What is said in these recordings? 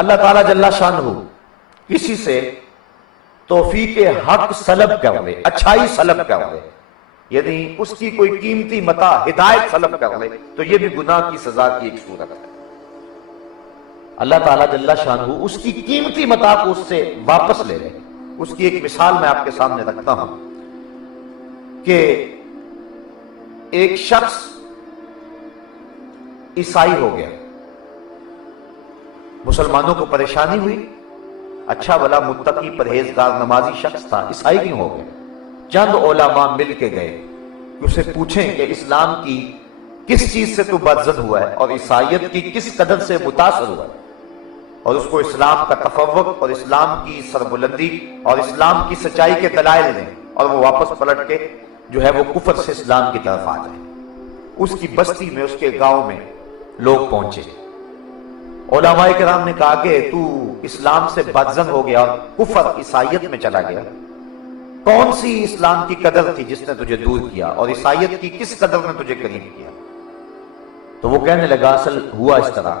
اللہ تعالیٰ جل شانہ کسی سے توفیق حق سلب کر لے، اچھائی سلب کر لے، یعنی اس کی کوئی قیمتی متاع ہدایت سلب کر لے، تو یہ بھی گناہ کی سزا کی ایک صورت ہے۔ اللہ تعالیٰ جل شانہ اس کی قیمتی متاع کو اس سے واپس لے لے۔ اس کی ایک مثال میں آپ کے سامنے رکھتا ہوں کہ ایک شخص عیسائی ہو گیا، مسلمانوں کو پریشانی ہوئی، اچھا بھلا متقی پرہیزگار نمازی شخص تھا، عیسائی کیوں ہو گیا؟ چند علماء مل کے گئے کہ اسے پوچھیں کہ اسلام کی کس چیز سے تو بدزد ہوا ہے اور عیسائیت کی کس قدر سے متاثر ہوا ہے، اور اس کو اسلام کا تفوق اور اسلام کی سربلندی اور اسلام کی سچائی کے دلائل دیں، اور وہ واپس پلٹ کے جو ہے وہ کفر سے اسلام کی طرف آ جائے۔ اس کی بستی میں، اس کے گاؤں میں لوگ پہنچے، علماء کرام نے کہا کہ تو اسلام سے بدزن ہو گیا اور کفر عیسائیت میں چلا گیا، کون سی اسلام کی قدر تھی جس نے تجھے دور کیا، اور عیسائیت کی کس قدر نے تجھے قریب کیا؟ تو وہ کہنے لگا اصل ہوا اس طرح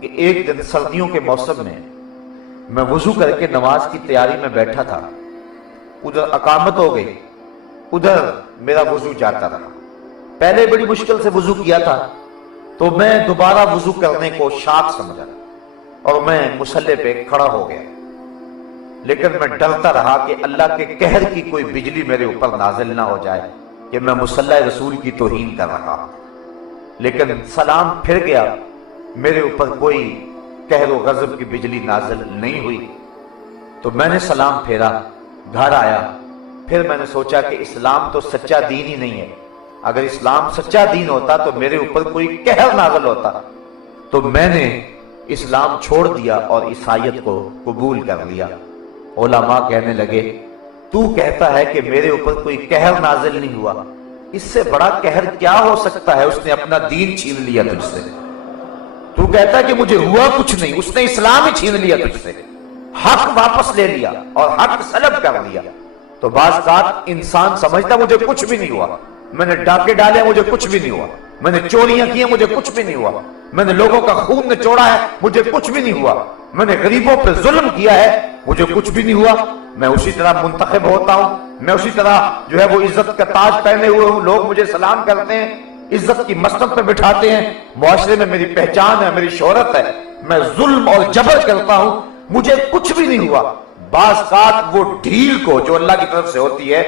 کہ ایک دن سردیوں کے موسم میں وضو کر کے نماز کی تیاری میں بیٹھا تھا، ادھر اقامت ہو گئی، ادھر میرا وضو جاتا رہا۔ پہلے بڑی مشکل سے وضو کیا تھا تو میں دوبارہ وضو کرنے کو شاق سمجھا اور میں مصلی پہ کھڑا ہو گیا، لیکن میں ڈرتا رہا کہ اللہ کے قہر کی کوئی بجلی میرے اوپر نازل نہ ہو جائے کہ میں مصلی رسول کی توہین کر رہا ہوں۔ لیکن سلام پھر گیا، میرے اوپر کوئی قہر و غضب کی بجلی نازل نہیں ہوئی۔ تو میں نے سلام پھیرا، گھر آیا، پھر میں نے سوچا کہ اسلام تو سچا دین ہی نہیں ہے، اگر اسلام سچا دین ہوتا تو میرے اوپر کوئی قہر نازل ہوتا۔ تو میں نے اسلام چھوڑ دیا اور عیسائیت کو قبول کر لیا۔ علماء کہنے لگے تو کہتا ہے کہ میرے اوپر کوئی قہر نازل نہیں ہوا، اس سے بڑا قہر کیا ہو سکتا ہے؟ اس نے اپنا دین چھین لیا تجھ سے۔ تو کہتا ہے کہ مجھے ہوا کچھ نہیں، اس نے اسلام ہی چھین لیا تجھ سے، حق واپس لے لیا اور حق سلب کر لیا۔ تو بعض اوقات انسان سمجھتا مجھے کچھ بھی نہیں ہوا، میں نے ڈاکے ڈالے مجھے کچھ بھی نہیں ہوا، میں نے چوریاں کی مجھے کچھ بھی نہیں ہوا، میں نے لوگوں کا خون نچوڑا ہے مجھے کچھ بھی نہیں ہوا، میں نے غریبوں پہ ظلم کیا ہے مجھے کچھ بھی نہیں ہوا، میں اسی طرح منتخب ہوتا ہوں، میں اسی طرح جو ہے وہ عزت کا تاج پہنے ہوئے ہوں، لوگ مجھے سلام کرتے ہیں، عزت کی مسند پہ بٹھاتے ہیں، معاشرے میں میری پہچان ہے، میری شہرت ہے، میں ظلم اور جبر کرتا ہوں، مجھے کچھ بھی نہیں ہوا۔ بعض اوقات وہ ڈھیل کو جو اللہ کی طرف سے ہوتی ہے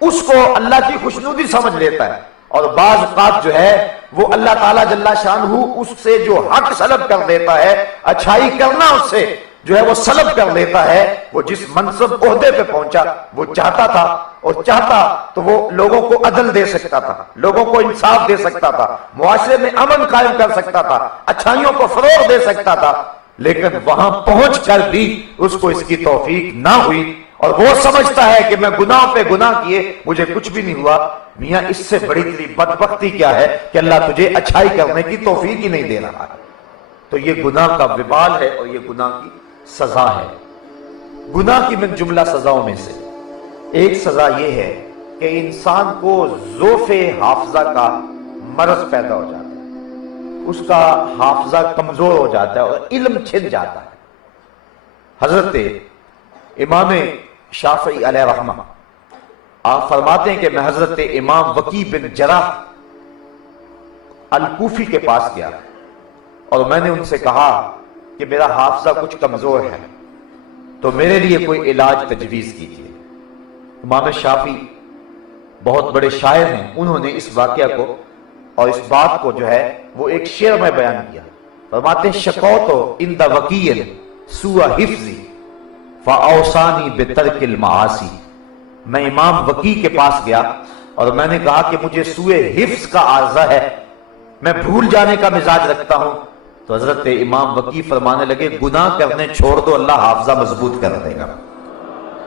اس کو اللہ کی خوشنودی سمجھ لیتا ہے، اور بعض اوقات جو ہے وہ اللہ تعالیٰ جل شانہ اس سے جو حق سلب کر دیتا ہے، اچھائی کرنا اس سے جو ہے وہ سلب کر لیتا ہے۔ وہ جس منصب عہدے پہ پہنچا وہ چاہتا تھا، اور چاہتا تو وہ لوگوں کو عدل دے سکتا تھا، لوگوں کو انصاف دے سکتا تھا، معاشرے میں امن قائم کر سکتا تھا، اچھائیوں کو فروغ دے سکتا تھا، لیکن وہاں پہنچ کر بھی اس کو اس کی توفیق نہ ہوئی، اور وہ سمجھتا ہے کہ میں گناہ پہ گناہ کیے مجھے کچھ بھی نہیں ہوا۔ میاں اس سے بڑی تیری بدبختی کیا ہے کہ اللہ تجھے اچھائی کرنے کی توفیق ہی نہیں دے رہا ہے۔ تو یہ گناہ کا وبال ہے اور یہ گناہ کی سزا ہے۔ گناہ کی من جملہ سزاؤں میں سے ایک سزا یہ ہے کہ انسان کو ضعف حافظہ کا مرض پیدا ہو جاتا ہے، اس کا حافظہ کمزور ہو جاتا ہے اور علم چھن جاتا ہے۔ حضرت امام شافعی علیہ رحمہ آپ فرماتے ہیں کہ میں حضرت امام وکی بن جراح الکوفی کے پاس گیا اور میں نے ان سے کہا کہ میرا حافظہ کچھ کمزور ہے، تو میرے لیے کوئی علاج تجویز کیجیے۔ امام شافعی بہت بڑے شاعر ہیں، انہوں نے اس واقعہ کو اور اس بات کو جو ہے وہ ایک شعر میں بیان کیا۔ فرماتے ہیں شکوت عند وکیل سوء حفظی فاوصانی بترک المعاصی، میں امام وکی کے پاس گیا اور میں نے کہا کہ مجھے سوء حفظ کا عارضہ ہے، میں بھول جانے کا مزاج رکھتا ہوں۔ تو حضرت امام وکی فرمانے لگے گناہ کرنے چھوڑ دو، اللہ حافظہ مضبوط کر دے گا۔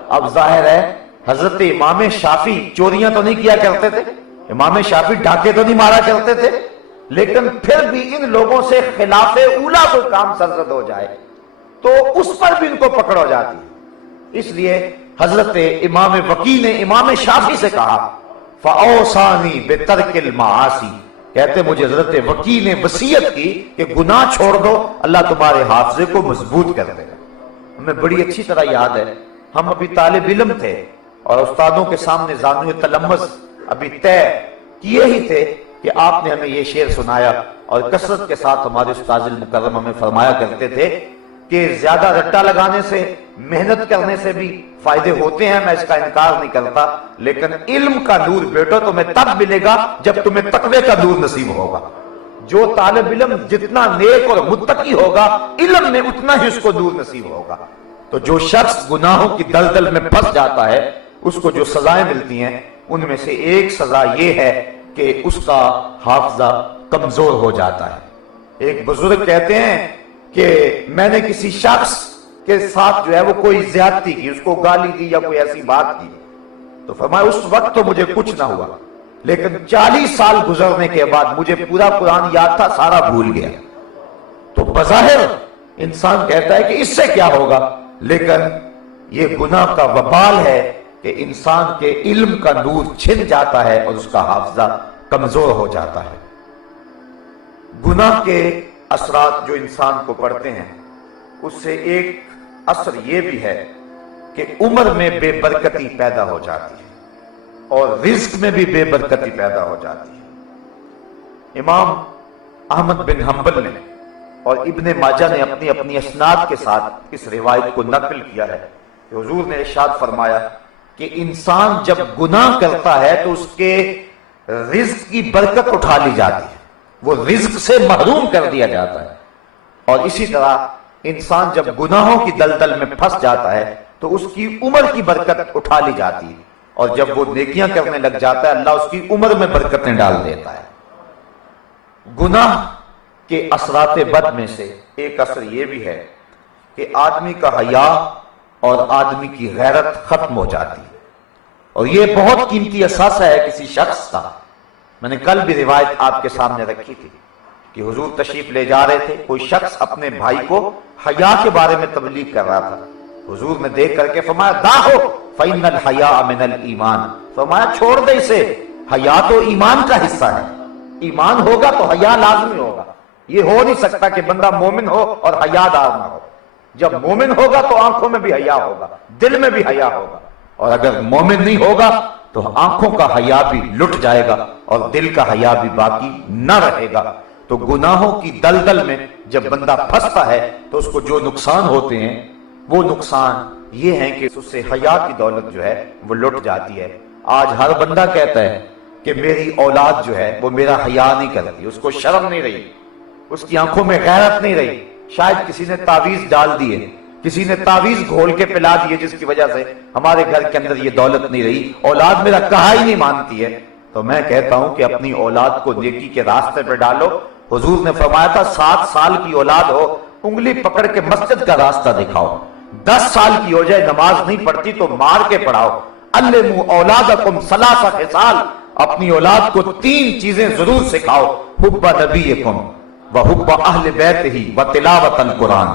اب ظاہر ہے حضرت امام شافعی چوریاں تو نہیں کیا کرتے تھے، امام شافعی ڈاکے تو نہیں مارا کرتے تھے، لیکن پھر بھی ان لوگوں سے خلاف اولا کوئی کام سرزد ہو جائے تو اس پر بھی ان کو پکڑ ہو جاتی ہے۔ اس لیے حضرت امام وکی نے امام شافعی سے کہا فاوصانی بترک المعاصی، کہتے مجھے حضرت وکی نے وصیت کی کہ گناہ چھوڑ دو، اللہ تمہارے حافظے کو مضبوط کر دے گا۔ ہمیں بڑی اچھی طرح یاد ہے، ہم ابھی طالب علم تھے اور استادوں کے سامنے زانو تلمس ابھی طے کیے ہی تھے کہ آپ نے ہمیں یہ شعر سنایا، اور کثرت کے ساتھ ہمارے استاذ المکرم ہمیں فرمایا کرتے تھے کہ زیادہ رٹا لگانے سے، محنت کرنے سے بھی فائدے ہوتے ہیں، میں اس کا انکار نہیں کرتا، لیکن علم کا نور بیٹو تمہیں تب ملے گا جب تمہیں تقوی کا نور نصیب ہوگا۔ جو طالب علم جتنا نیک اور متقی ہوگا، علم میں اتنا ہی اس کو نور نصیب ہوگا۔ تو جو شخص گناہوں کی دلدل میں پھنس جاتا ہے، اس کو جو سزائیں ملتی ہیں ان میں سے ایک سزا یہ ہے کہ اس کا حافظہ کمزور ہو جاتا ہے۔ ایک بزرگ کہتے ہیں کہ میں نے کسی شخص کے ساتھ جو ہے وہ کوئی زیادتی کی، اس کو گالی دی یا کوئی ایسی بات کی، تو فرمایا اس وقت تو مجھے کچھ نہ ہوا، لیکن 40 سال گزرنے کے بعد مجھے پورا قرآن یاد تھا، سارا بھول گیا۔ تو بظاہر انسان کہتا ہے کہ اس سے کیا ہوگا، لیکن یہ گناہ کا وبال ہے کہ انسان کے علم کا نور چھن جاتا ہے اور اس کا حافظہ کمزور ہو جاتا ہے۔ گناہ کے اثرات جو انسان کو پڑتے ہیں، اس سے ایک اثر یہ بھی ہے کہ عمر میں بے برکتی پیدا ہو جاتی ہے اور رزق میں بھی بے برکتی پیدا ہو جاتی ہے۔ امام احمد بن حنبل نے اور ابن ماجہ نے اپنی اپنی اسناد کے ساتھ اس روایت کو نقل کیا ہے کہ حضور نے ارشاد فرمایا کہ انسان جب گناہ کرتا ہے تو اس کے رزق کی برکت اٹھا لی جاتی ہے، وہ رزق سے محروم کر دیا جاتا ہے۔ اور اسی طرح انسان جب گناہوں کی دلدل میں پھنس جاتا ہے تو اس کی عمر کی برکت اٹھا لی جاتی ہے، اور جب وہ نیکیاں کرنے لگ جاتا ہے اللہ اس کی عمر میں برکتیں ڈال دیتا ہے۔ گناہ کے اثرات بد میں سے ایک اثر یہ بھی ہے کہ آدمی کا حیا اور آدمی کی غیرت ختم ہو جاتی ہے، اور یہ بہت قیمتی اثاثہ ہے کسی شخص کا۔ میں نے کل بھی روایت آپ کے سامنے رکھی تھی کہ حضور تشریف لے جا رہے تھے، کوئی شخص اپنے بھائی کو حیا کے بارے میں تبلیغ کر رہا تھا، حضور نے دیکھ کر کے فرمایا داہو فإن الحیاء من الایمان، فرمایا چھوڑ دے اسے، حیا تو ایمان کا حصہ ہے، ایمان ہوگا تو حیا لازمی ہوگا۔ یہ ہو نہیں سکتا کہ بندہ مومن ہو اور حیا دار نہ ہو۔ جب مومن ہوگا تو آنکھوں میں بھی حیا ہوگا، دل میں بھی حیا ہوگا، اور اگر مومن نہیں ہوگا تو آنکھوں کا حیا بھی لٹ جائے گا اور دل کا حیا بھی باقی نہ رہے گا۔ تو گناہوں کی دلدل میں جب بندہ پھنستا ہے تو اس کو جو نقصان ہوتے ہیں وہ نقصان یہ ہیں کہ اس سے حیا کی دولت جو ہے وہ لٹ جاتی ہے۔ آج ہر بندہ کہتا ہے کہ میری اولاد جو ہے وہ میرا حیا نہیں کرتی، اس کو شرم نہیں رہی، اس کی آنکھوں میں غیرت نہیں رہی، شاید کسی نے تعویذ ڈال دیے، کسی نے تعویذ گھول کے پلا دیے جس کی وجہ سے ہمارے گھر کے اندر یہ دولت نہیں رہی، اولاد میرا کہا ہی نہیں مانتی ہے۔ تو میں کہتا ہوں کہ اپنی اولاد کو نیکی کے راستے پہ ڈالو۔ حضور نے فرمایا تھا 7 سال کی اولاد ہو انگلی پکڑ کے مسجد کا راستہ دکھاؤ، 10 سال کی ہو جائے نماز نہیں پڑھتی تو مار کے پڑھاؤ۔ علموا اولادکم 3 خصال، اپنی اولاد کو 3 چیزیں ضرور سکھاؤ، حب نبیکم وحب اہل بیتہ وتلاوت القرآن،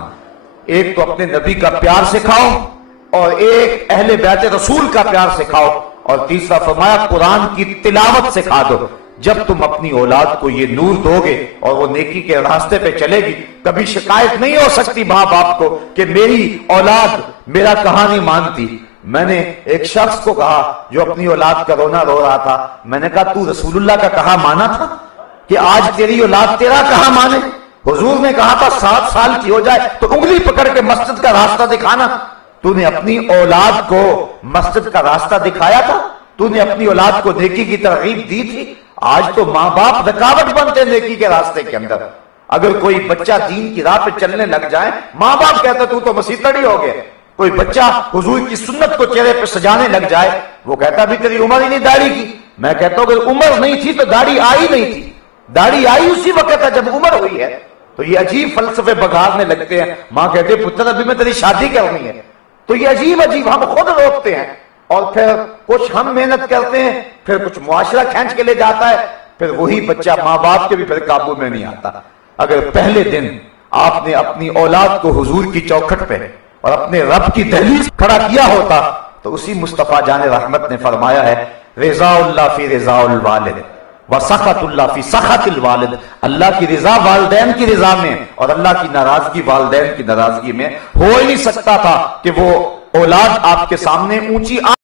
ایک تو اپنے نبی کا پیار سکھاؤ اور ایک اہل بیت رسول کا پیار سکھاؤ، اور تیسرا فرمایا قرآن کی تلاوت سکھا دو۔ جب تم اپنی اولاد کو یہ نور دو گے اور وہ نیکی کے راستے پہ چلے گی، کبھی شکایت نہیں ہو سکتی ماں باپ کو کہ میری اولاد میرا کہا نہیں مانتی۔ میں نے ایک شخص کو کہا جو اپنی اولاد کا رونا رو رہا تھا، میں نے کہا تو رسول اللہ کا کہا مانا تھا کہ آج تیری اولاد تیرا کہا مانے؟ حضور نے کہا تھا 7 سال کی ہو جائے تو انگلی پکڑ کے مسجد کا راستہ دکھانا۔ تو نے اپنی اولاد کو مسجد کا راستہ دکھایا تھا؟ تو نے اپنی اولاد کو نیکی کی ترغیب دی تھی؟ آج تو ماں باپ رکاوٹ بنتے نیکی کے راستے کے اندر۔ اگر کوئی بچہ دین کی راہ پہ چلنے لگ جائے، ماں باپ کہتا تو مسیحی ہو گیا۔ کوئی بچہ حضور کی سنت کو چہرے پہ سجانے لگ جائے، وہ کہتا بھی تیری عمر ہی نہیں داڑھی کی۔ میں کہتا ہوں اگر عمر نہیں تھی تو داڑھی آئی نہیں تھی، داڑھی آئی اسی وقت ہے جب عمر ہوئی ہے۔ تو یہ عجیب فلسفے بگارنے لگتے ہیں، ماں کہتے پتر ابھی میں تیری شادی کرنی ہے۔ تو یہ عجیب عجیب ہم خود روکتے ہیں، اور پھر کچھ ہم محنت کرتے ہیں، پھر کچھ معاشرہ کھینچ کے لے جاتا ہے، پھر وہی بچہ ماں باپ کے بھی پھر قابو میں نہیں آتا۔ اگر پہلے دن آپ نے اپنی اولاد کو حضور کی چوکھٹ پہ اور اپنے رب کی دہلیز کھڑا کیا ہوتا تو اسی مصطفیٰ جان رحمت نے فرمایا ہے رضا اللہ فی رضا الوالد، وَسَخَطُ اللَّهِ فِي سَخَطِ الْوَالِدِ، اللہ کی رضا والدین کی رضا میں اور اللہ کی ناراضگی والدین کی ناراضگی میں ہو ہی نہیں سکتا تھا کہ وہ اولاد آپ کے سامنے اونچی